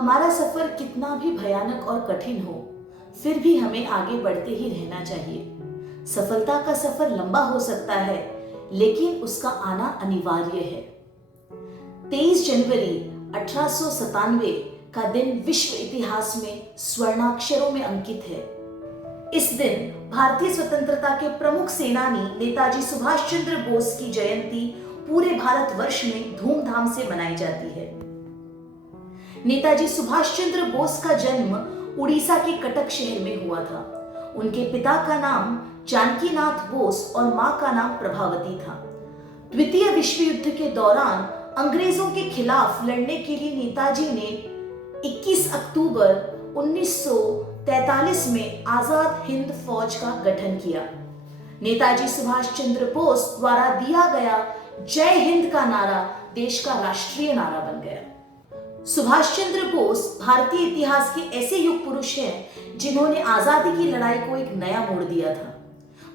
हमारा सफर कितना भी भयानक और कठिन हो, फिर भी हमें आगे बढ़ते ही रहना चाहिए। सफलता का सफर लंबा हो सकता है, लेकिन उसका आना अनिवार्य है। 23 जनवरी 1897 का दिन विश्व इतिहास में स्वर्णाक्षरों में अंकित है। इस दिन भारतीय स्वतंत्रता के प्रमुख सेनानी नेताजी सुभाष चंद्र बोस की जयंती पूरे भारतवर्ष में धूमधाम से मनाई जाती है। नेताजी सुभाष चंद्र बोस का जन्म उड़ीसा के कटक शहर में हुआ था। उनके पिता का नाम जानकीनाथ बोस और मां का नाम प्रभावती था। द्वितीय विश्व युद्ध के दौरान अंग्रेजों के खिलाफ लड़ने के लिए नेताजी ने 21 अक्टूबर 1943 में आजाद हिंद फौज का गठन किया। नेताजी सुभाष चंद्र बोस द्वारा दिया गया जय हिंद का नारा देश का राष्ट्रीय नारा बन गया। सुभाष चंद्र बोस भारतीय इतिहास के ऐसे युग पुरुष हैं जिन्होंने आजादी की लड़ाई को एक नया मोड़ दिया था।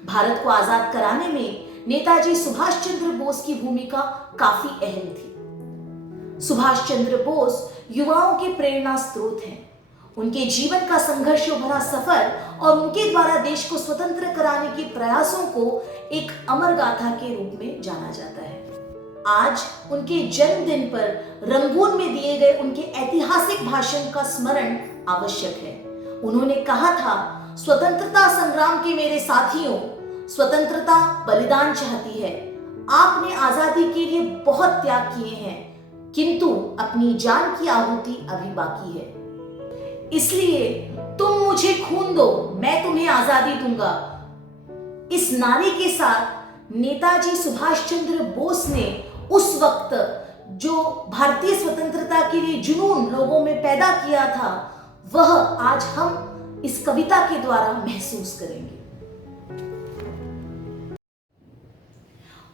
भारत को आजाद कराने में नेताजी सुभाष चंद्र बोस की भूमिका काफी अहम थी। सुभाष चंद्र बोस युवाओं के प्रेरणा स्रोत हैं। उनके जीवन का संघर्षों भरा सफर और उनके द्वारा देश को स्वतंत्र कराने के प्रयासों को एक अमर गाथा के रूप में जाना जाता है। आज उनके जन्मदिन पर रंगून में दिए गए उनके ऐतिहासिक भाषण का स्मरण आवश्यक है। उन्होंने कहा था, स्वतंत्रता संग्राम के मेरे साथियों, स्वतंत्रता बलिदान चाहती है। आपने आजादी के लिए बहुत त्याग किए हैं, किंतु अपनी जान की आहुति अभी बाकी है। इसलिए तुम मुझे खून दो, मैं तुम्हें आजादी दूंगा। इस नारे के साथ नेताजी सुभाष चंद्र बोस ने उस वक्त जो भारतीय स्वतंत्रता के लिए जुनून लोगों में पैदा किया था, वह आज हम इस कविता के द्वारा महसूस करेंगे।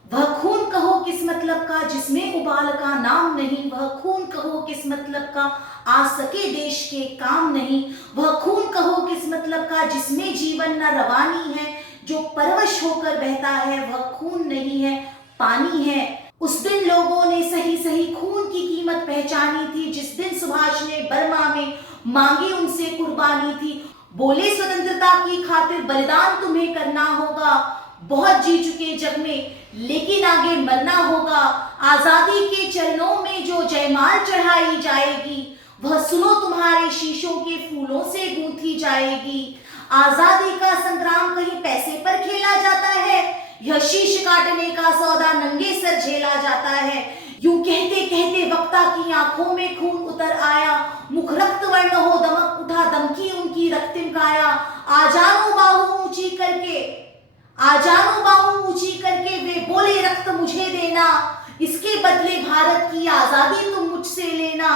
वह खून कहो किस मतलब का जिसमें उबाल का नाम नहीं, वह खून कहो किस मतलब का आ सके देश के काम नहीं, वह खून कहो किस मतलब का जिसमें जीवन न रवानी है, जो परवश होकर बहता है वह खून नहीं है पानी है। उस दिन लोगों ने सही सही खून की कीमत पहचानी थी, जिस दिन सुभाष ने बर्मा में मांगी उनसे कुर्बानी थी। बोले स्वतंत्रता की खातिर बलिदान तुम्हें करना होगा, बहुत जी चुके जग में लेकिन आगे मरना होगा। आजादी के चरणों में जो जयमाल चढ़ाई जाएगी, वह सुनो तुम्हारे शीशों के फूलों से गूंथी जाएगी। आजादी का संग्राम कहीं पैसे पर खेला जाता है, यह शीश काटने का सौदा नंगे सर झेला जाता है। यूं कहते कहते वक्ता की आंखों में खून उतर आया, मुख रक्त वर्ण हो दमक उठा दमकी उनकी रक्तिम काया। आ जानो बाहू ऊंची करके, आ जानो बाहू ऊंची करके वे बोले रक्त मुझे देना, इसके बदले भारत की आजादी तुम मुझसे लेना।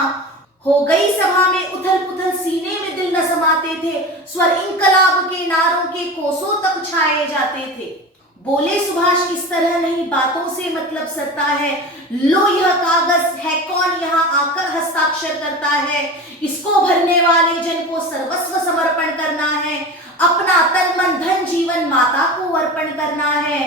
हो गई सभा में उथल पुथल, सीने में दिल न समाते थे, स्वर इंकलाब के नारों के कोसों तक छाए जाते थे। बोले सुभाष इस तरह नहीं बातों से मतलब सरता है, लो यह कागज है कौन यहाँ आकर हस्ताक्षर करता है। इसको भरने वाले जन को सर्वस्व समर्पण करना है, अपना तन मन धन जीवन माता को अर्पण करना है।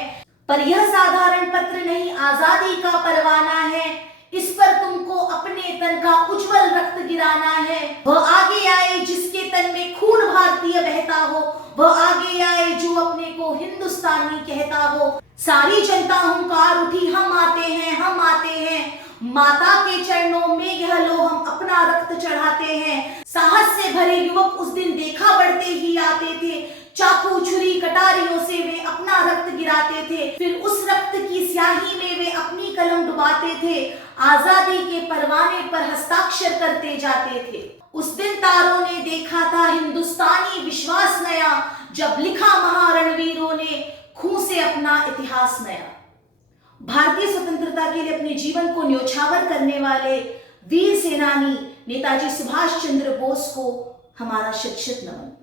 पर यह साधारण पत्र नहीं आजादी का परवाना है, इस पर तुमको अपने तन का उज्जवल रक्त गिराना है। वह आगे आए जिसके तन में खून भारतीय बहता हो, वह आगे आए जो अपने को हिंदुस्तानी कहता हो। सारी जनता हुंकार उठी, हम आते हैं, हम आते हैं। माता के चरणों में यह लो हम अपना रक्त चढ़ाते हैं। साहस से भरे युवक उस दिन देखा बढ़ते ही आते थे, चाकू छुरी कटारियों से वे अपना रक्त गिराते थे। फिर उस रक्त की स्याही में वे अपनी कलम डुबाते थे, आजादी के परवाने पर हस्ताक्षर करते जाते थे। उस दिन तारों ने देखा था हिंदुस्तानी विश्वास नया, जब लिखा महारणवीरों ने खून से अपना इतिहास नया। भारतीय स्वतंत्रता के लिए अपने जीवन को न्योछावर करने वाले वीर सेनानी नेताजी सुभाष चंद्र बोस को हमारा शत शत नमन।